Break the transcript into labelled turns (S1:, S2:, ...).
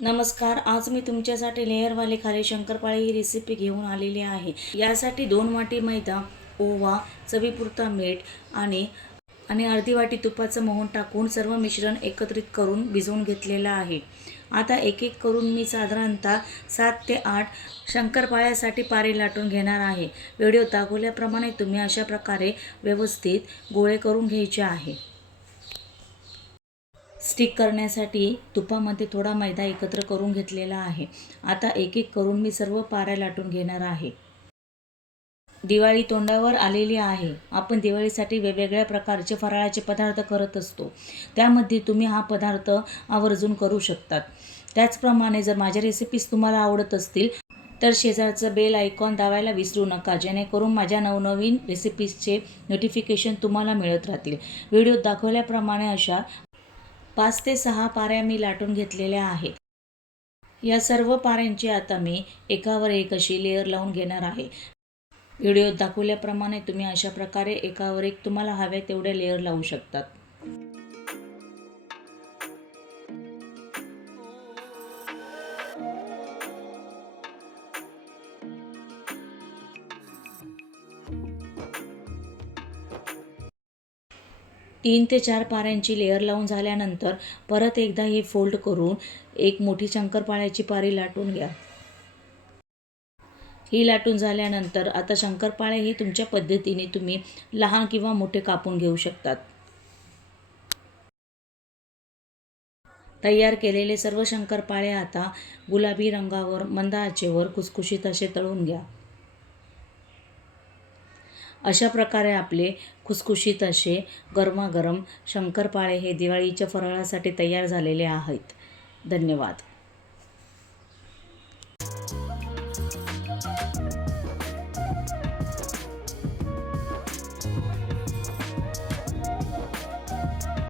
S1: नमस्कार आज मी तुमच्यासाठी लेअरवाले खाली शंकरपाळी ही रेसिपी घेऊन आलेली आहे. यासाठी दोन वाटी मैदा ओवा चवीपुरता मीठ आणि आणि अर्धी वाटी तुपाचं मोहन टाकून सर्व मिश्रण एकत्रित करून भिजवून घेतलेलं आहे. आता एक एक करून मी साधारणतः सात ते आठ शंकरपाळ्यासाठी पारी लाटून घेणार आहे. व्हिडिओ दाखवल्याप्रमाणे तुम्ही अशा प्रकारे व्यवस्थित गोळे करून घ्यायचे आहे. स्टिक करण्यासाठी तुपामध्ये थोडा मैदा एकत्र करून घेतलेला आहे. आता एक एक करून मी सर्व पाऱ्या लाटून घेणार आहे. दिवाळी तोंडावर आलेली आहे. आपण दिवाळीसाठी वेगवेगळ्या प्रकारचे फराळाचे पदार्थ करत असतो. त्यामध्ये तुम्ही हा पदार्थ आवर्जून करू शकतात. त्याचप्रमाणे जर माझ्या रेसिपीज तुम्हाला आवडत असतील तर शेजारचं बेल आयकॉन दाबायला विसरू नका. जेणेकरून माझ्या नवनवीन रेसिपीजचे नोटिफिकेशन तुम्हाला मिळत राहतील. व्हिडिओत दाखवल्याप्रमाणे अशा पाच ते सहा पाऱ्या मी लाटून घेतलेल्या आहेत. या सर्व पाऱ्यांची आता मी एकावर एक अशी लेअर लावून घेणार आहे. व्हिडिओत दाखवल्याप्रमाणे तुम्ही अशा प्रकारे एकावर एक तुम्हाला हव्या तेवढ्या लेअर लावू शकतात. तीन ते चार पाऱ्यांची लेअर लावून झाल्यानंतर परत एकदा हे फोल्ड करून एक मोठी शंकरपाळ्याची पारी लाटून घ्या. ही लाटून झाल्यानंतर आता शंकरपाळे ही तुमच्या पद्धतीने तुम्ही लहान किंवा मोठे कापून घेऊ शकतात. तयार केलेले सर्व शंकरपाळे आता गुलाबी रंगावर मंद आचेवर खुसखुशीत असे तळून घ्या. अशा प्रकारे आपले खुसखुशीत असे गरमागरम शंकरपाळे हे दिवाळीच्या फराळासाठी तयार झालेले आहेत. धन्यवाद.